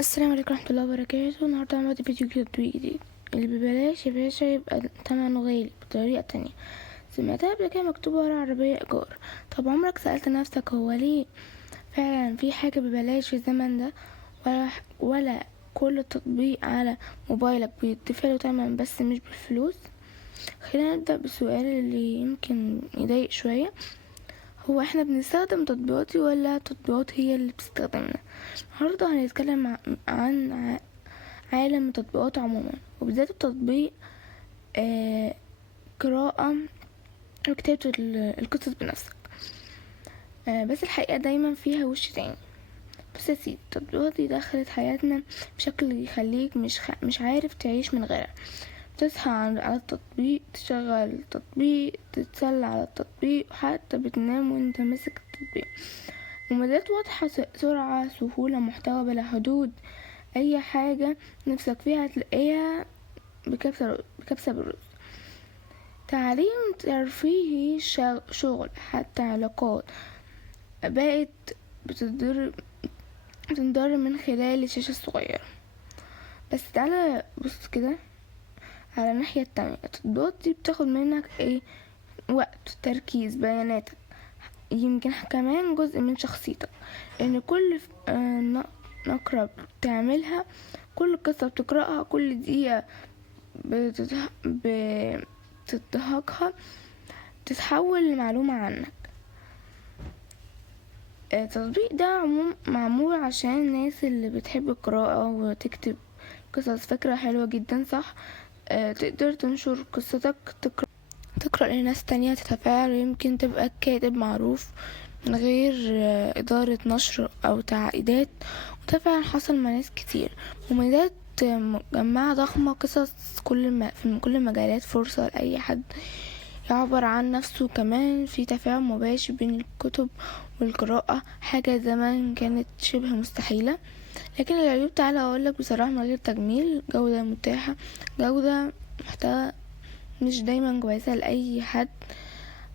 السلام عليكم ورحمة الله وبركاته. النهاردة هنعمل فيديو جديد. اللي ببلاش يا باشا يبقى تمنه غالي بطريقة تانية. سمعتها قبل كده مكتوب ورا عربية إيجار. طب عمرك سألت نفسك هو ليه فعلا في حاجة ببلاش في الزمن ده؟ ولا كل تطبيق على موبايلك بيدفع له تمن بس مش بالفلوس؟ خلينا نبدأ بالسؤال اللي يمكن يضايق شوية. هو احنا بنستخدم تطبيقاتي ولا تطبيقات هي اللي بتستخدمنا؟ النهارده هنتكلم عن عالم التطبيقات عموما، وبالذات التطبيق قراءة وكتابة القصص بنفسك. بس الحقيقة دايما فيها وش تاني. بس يا سيدي، التطبيقات دي دخلت حياتنا بشكل يخليك مش عارف تعيش من غيرها. تصحى على التطبيق، تشغل التطبيق، تتسلى على التطبيق، وحتى بتنام وانت ماسك التطبيق. مميزات واضحة: سرعة، سهولة، محتوى بلا حدود. اي حاجة نفسك فيها تلاقيها بكبسة بالرز. تعليم، ترفيهي، شغل، حتى علاقات بقت بتنضر من خلال الشاشة الصغيرة. بس تعالى بص كده على الناحية التانية. التطبيقات دي بتاخد منك وقت، تركيز، بياناتك، يمكن كمان جزء من شخصيتك. لان كل نقرة بتعملها، كل قصة بتقرأها، كل دقيقة بتضحكها تتحول لمعلومة عنك. التطبيق ده معمول عشان الناس اللي بتحب القراءة وتكتب قصص. فكرة حلوة جدا، صح؟ تقدر تنشر قصتك، تقرأ لناس تانية، تتفاعل، ويمكن تبقى كاتب معروف من غير إدارة نشر أو تعقيدات. وده فعلا حصل مع ناس كتير. مميزات: مجموعة ضخمة، قصص في كل المجالات، فرصة لأي حد يعبر عن نفسه. كمان في تفاعل مباشر بين الكتب والقراءة، حاجة زمان كانت شبه مستحيلة. لكن العيوب، تعالى أقولك بصراحة من غير تجميل: جودة متاحة، جودة محتوى مش دايما كويسة لأي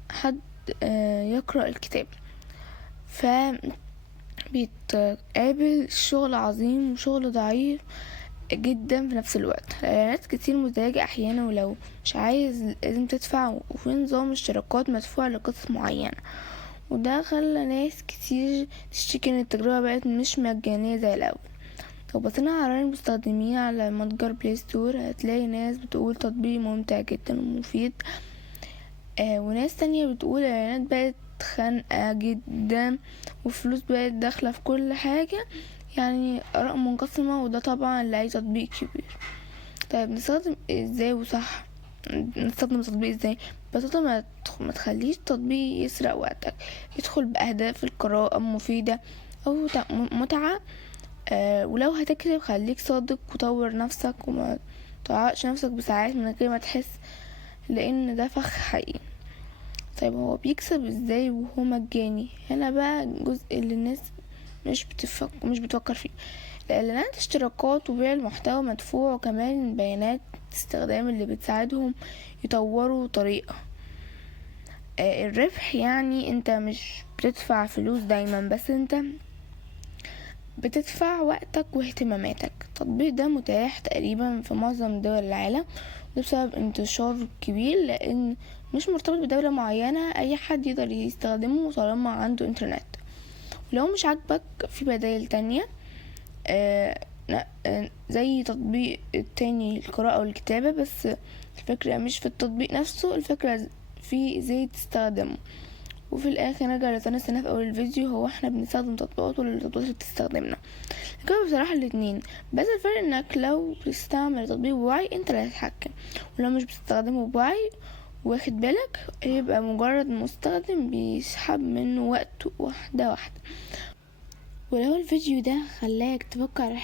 حد يقرأ الكتاب. بيتقابل شغل عظيم وشغل ضعيف جدا في نفس الوقت. اعلانات كتير مزعجة احيانا، ولو مش عايز لازم تدفع. وفي نظام اشتراكات مدفوع لقصص معينة، وده خلى ناس كتير تشتكي ان التجربة بقت مش مجانية زي الاول. لو بصينا على رأي المستخدمين على متجر بلاي ستور، هتلاقي ناس بتقول تطبيق ممتع جدا ومفيد، وناس تانية بتقول اعلانات بقت خانقة جدا وفلوس بقت داخلة في كل حاجة. يعني آراء منقسمة، وده طبعا لأي تطبيق كبير. طيب نستخدم ازاي وصح؟ نستخدم التطبيق ازاي؟ ببساطة ما تخليش التطبيق يسرق وقتك. يدخل بأهداف القراءة مفيدة أو متعة. ولو هتكتب خليك صادق وطور نفسك، وما تعقش نفسك بساعات من غير ما تحس، لأن ده فخ حقيقي. طيب هو بيكسب ازاي وهو مجاني؟ هنا بقى الجزء اللي الناس مش بتفكر فيه: الاعلانات، اشتراكات، وبيع المحتوى مدفوع، وكمان بيانات استخدام اللي بتساعدهم يطوروا طريقة الربح. يعني انت مش بتدفع فلوس دايما، بس انت بتدفع وقتك واهتماماتك. التطبيق ده متاح تقريبا في معظم دول العالم، وده بسبب انتشار كبير، لان مش مرتبط بدولة معينة، اي حد يقدر يستخدمه طالما عنده انترنت. ولو مش عاجبك، في بدائل تانية زي تطبيق التاني القراءة والكتابة. بس الفكرة مش في التطبيق نفسه، الفكرة في ازاي تستخدمه. وفي الاخر نرجع لسنة في اول الفيديو: هو احنا بنستخدم تطبيقات ولا التطبيقات اللي بتستخدمنا؟ لكن بصراحة الاتنين، بس الفرق انك لو بتستعمل التطبيق بوعي انت اللي هتتحكم، ولو مش بتستخدمه بوعي واخد بالك يبقى مجرد مستخدم بيسحب منه وقت واحدة واحدة. ولو الفيديو ده خلاك تفكر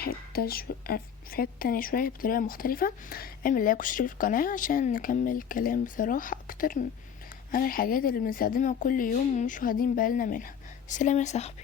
في حتة تانية شوية بطريقة مختلفة، اعمل لايك واشترك في القناة عشان نكمل كلام بصراحة اكتر عن الحاجات اللي بنستخدمها كل يوم ومش واخدين بالنا منها. سلام يا صاحبي.